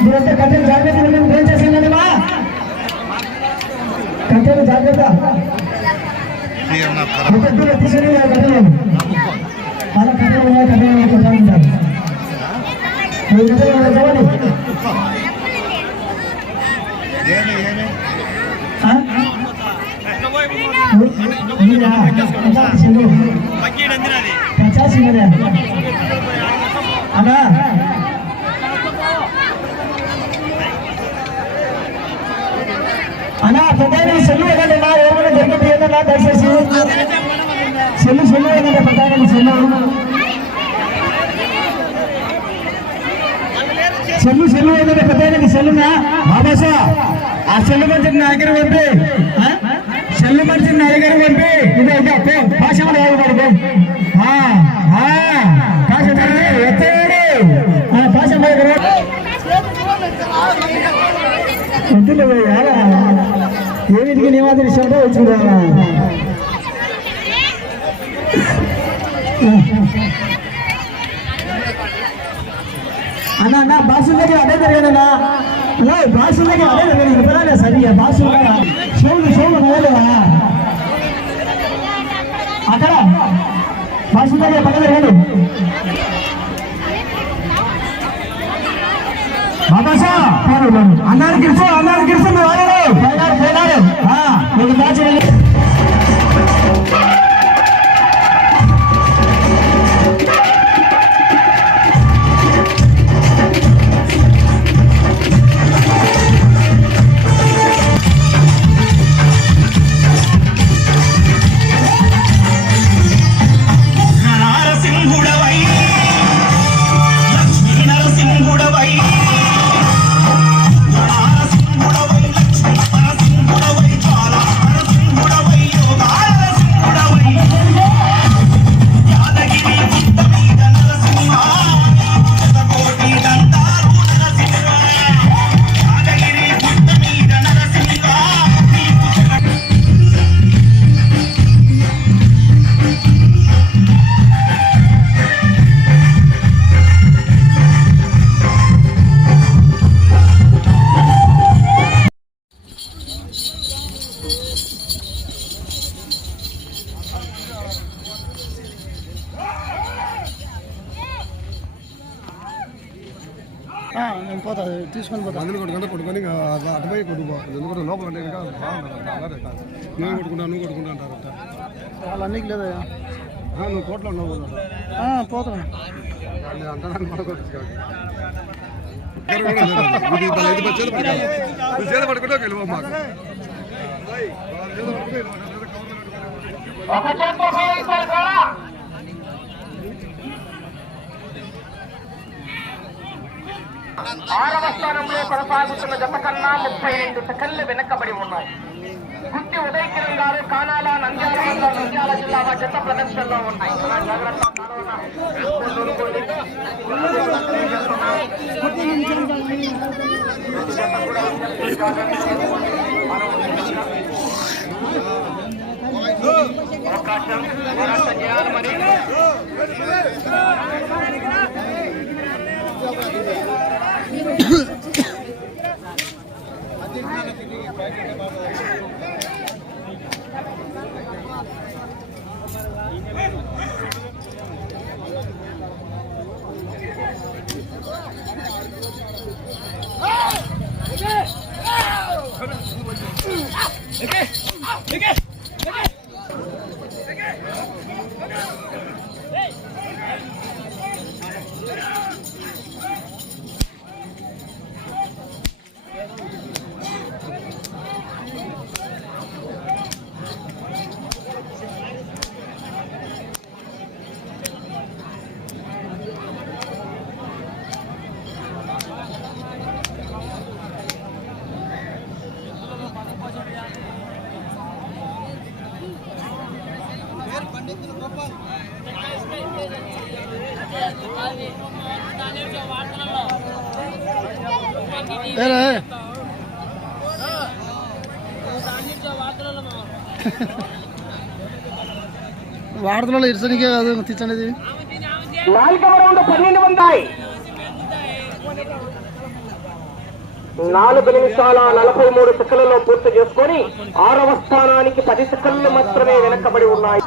మీరంతా కట్టెలు జాగ్రత్త ఏం చేసిందండి మా కట్టెలు జాగ్రత్త తీసుకుని కట్టలేదు వాళ్ళ కట్టెలు ఉన్నాయి కట్టెలు కొట్టాలంటారు అన్నా అన్నా పెద్ద సెల్లు ఏదండి నా ఏమైనా జరిగింది ఏంటన్నా దయచేసి సెల్లు ఏదంటే పెద్ద సెల్లు ఏదంటే పెద్ద సెల్లునా బాబాసా ఆ సెల్లు మంచి నా దగ్గర పంపి సెల్లు మంచి నా దగ్గర పంపి ఇదే భాష పడుకో భాష వద్దులే ఏమిటికి నివాదన విషయంలో వచ్చిందా అన్నా బాసు దగ్గర అదే జరిగానన్నా అలా బాసు దగ్గర అదే జరిగింది పిల్లలే సరిగా బాసు షోలు నవ్వలేదా అక్కడ బాసు దగ్గర పక్కన రేడు బాబాసా అన్నాడు గిరిచు మీరు పోయినారు ఒక మ్యాచ్ నేను పోతా తీసుకొని పోతా అందులో కొట్టుకొని అటుపోయి కొట్టుకో ఎందుకంటే లోపల అంటే ఇంకా బాగుంటుంది నువ్వు కొట్టుకుంటా అంటారు వాళ్ళు అన్నికి లేదా నువ్వు కోట్లో ఉన్నావు పోతాను నేను అంటాను పడుకుంటా వెళ్ళిపో మాకు ఆరవ స్థానంలో కొనసాగుతున్న జత కన్నా 32 సెకండ్లు వెనకబడి ఉన్నాయి. గుత్తి ఉదయ్ కిరణ్ గారు కానాల నంద్యాల జిల్లా జత ప్రదర్శనలో ఉన్నాయి. అవకాశం పోరాటం చేయాలి మరి వార్తలలో ఇరసనికే కాదు తెచ్చనేది. 4వ రౌండ్ 12 ఉన్నాయి. 4 నిమిషాల 43 సెకన్లలో పూర్తి చేసుకొని 6వ స్థానానికి 10 సెకన్లు మాత్రమే వెనకబడి ఉన్నాయి.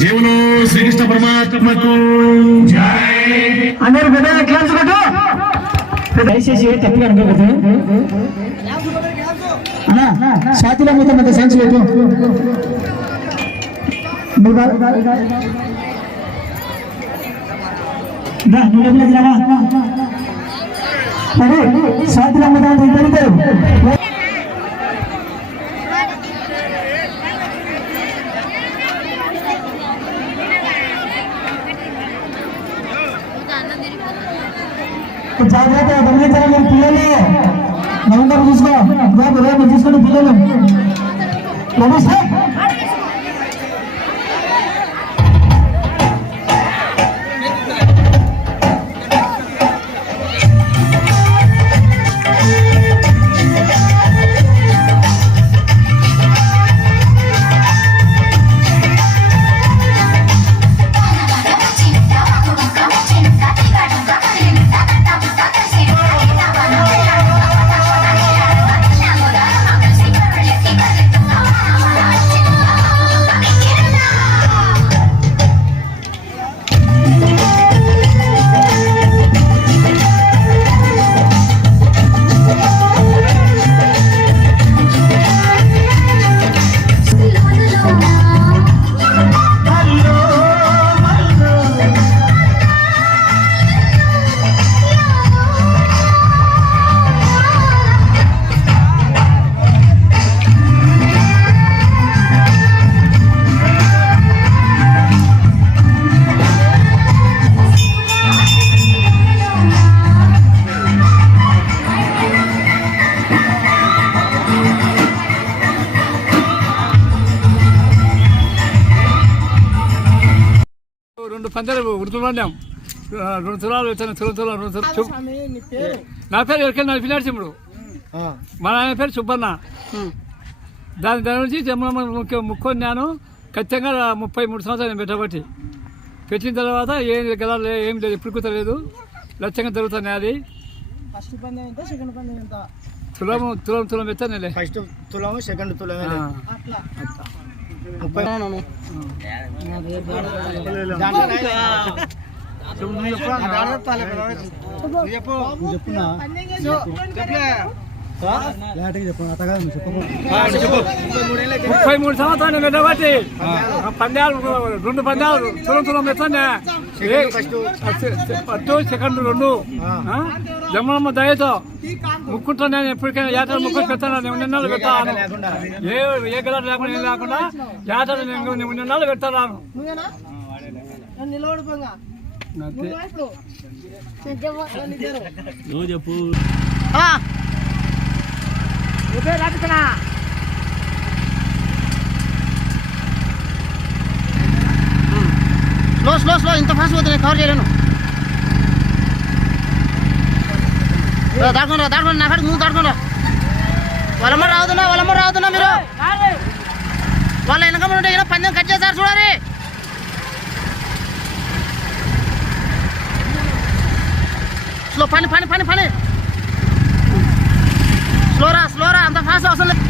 జీవనో శ్రీకృష్ణ పరమాత్మకు అందరూ పెద్ద క్లాస్ కొట్టు. దయచేసి తప్పుగా అనుకోవద్దు అన్నా. ఛాతీలో మొత్తం అంత సైన్స్ పెట్టు. ఛాతీలో మొత్తం పెడతారు. జాగ్రత్త గమనించాలి పిల్లలు. నవంబర్ చూసుకో రేపు చూసుకుని పిల్లలు నమస్తే. పందాలు ఉడుతున్నాం. 2 తులాలు వచ్చాను. తులం నా పేరు ఎవరికైనా నడిపినాడు చెప్పుడు. మా నాయన పేరు సుబ్బన్న. దాని నుంచి జమ్మలమ్మ ముక్కొని నేను ఖచ్చితంగా 33 సంవత్సరాలు నేను పెట్టబట్టి పెట్టిన తర్వాత ఏం గెలాలి ఏం లేదు ఇప్పుడు కుదరలేదు లక్ష్యంగా జరుగుతుంది అది ఫస్ట్ పందెం ఎంత సెకండ్ పందెం ఎంత తులం ఎత్తానులే ఫస్ట్ తులము సెకండ్ తులం అట్లా 33 సంవత్సరాలు పెట్టబట్టి పందాలు 2 పందాలు తులం ఎత్తానే ఫస్ట్ సెకండ్ 2 జమ్మలమ్మ దయతో ముక్కుంటా నేను ఎప్పటికైనా యాత్ర ముక్కుని పెడతాను నేను నిన్నాళ్ళు పెడతాను ఏ గెలాటు లేకుండా ఏం లేకుండా యాత్ర నేను నిన్నాళ్ళు పెడతాను నువ్వు చెప్పు స్లో ఇంత ఫాస్ట్ పోతే కవర్ చేయలేను దాడుకోండి నా కాడికి నువ్వు దాడుకోండి వాళ్ళమ్మ రావుతున్నా మీరు వాళ్ళ వెనక ఉంటే పందెం కట్ చేస్తారు చూడాలి స్లో పని స్లోరా అంత ఫాస్ట్ అవసరం లేదు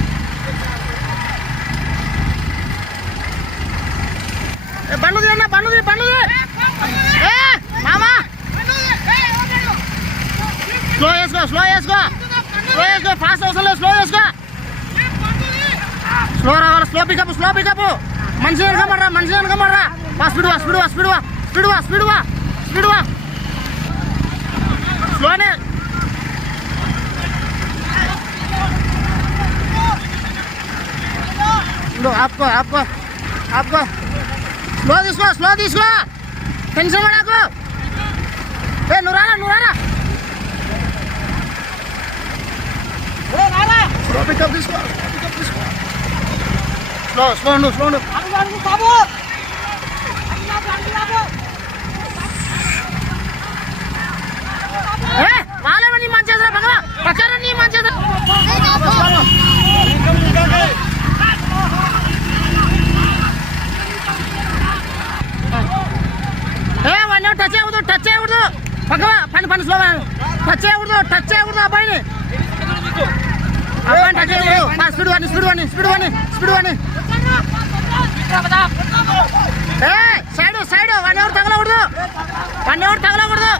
బండ్లు మామా స్లో వేసుకో ఫాస్ట్ అవసరం లేదు స్లో వేసుకో స్లో రావాలి స్లో పికప్ మనిషి వెనకమర్రా స్పీడ్ వా స్లోనే आपको స్లో తీసుకో టెన్షన్ పడకు నువ్వు రారా స్లో పికప్ తీసుకో స్లో ఉండు వాళ్ళని మంచిదా భగవా ప్రచారాన్ని మంచిదా టచ్ చేయకూడదు పక్కవా పని స్లో టచ్ చేయకూడదు అబ్బాయిని టచ్ చేయకూడదు స్పీడ్ వాడిని సైడ్ వాడిని ఎవరు తగలకూడదు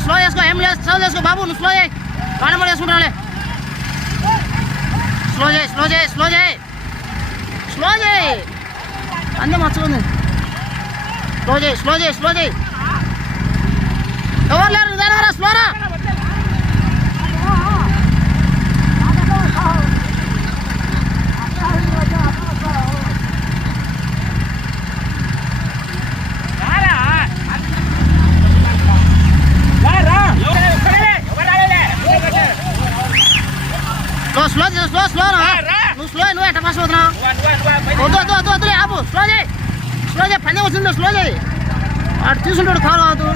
స్లో చేసుకో ఏం లేదు స్లో చేసుకో బాబు నువ్వు స్లో చేయి వాడమో వేసుకుంటానులే స్లో చేయి అన్నీ మర్చుకుంది స్లో చేయి ఎవరు లేరు నిదానంగా స్లోరా స్లో నువ్వు ఎట్ట ఫాస్ట్ అవుతున్నావు వద్దు ఆపు స్లో చేయి పని వచ్చిందో స్లో చేయి వాడు తీసుకుంటాడు కారు కావద్దు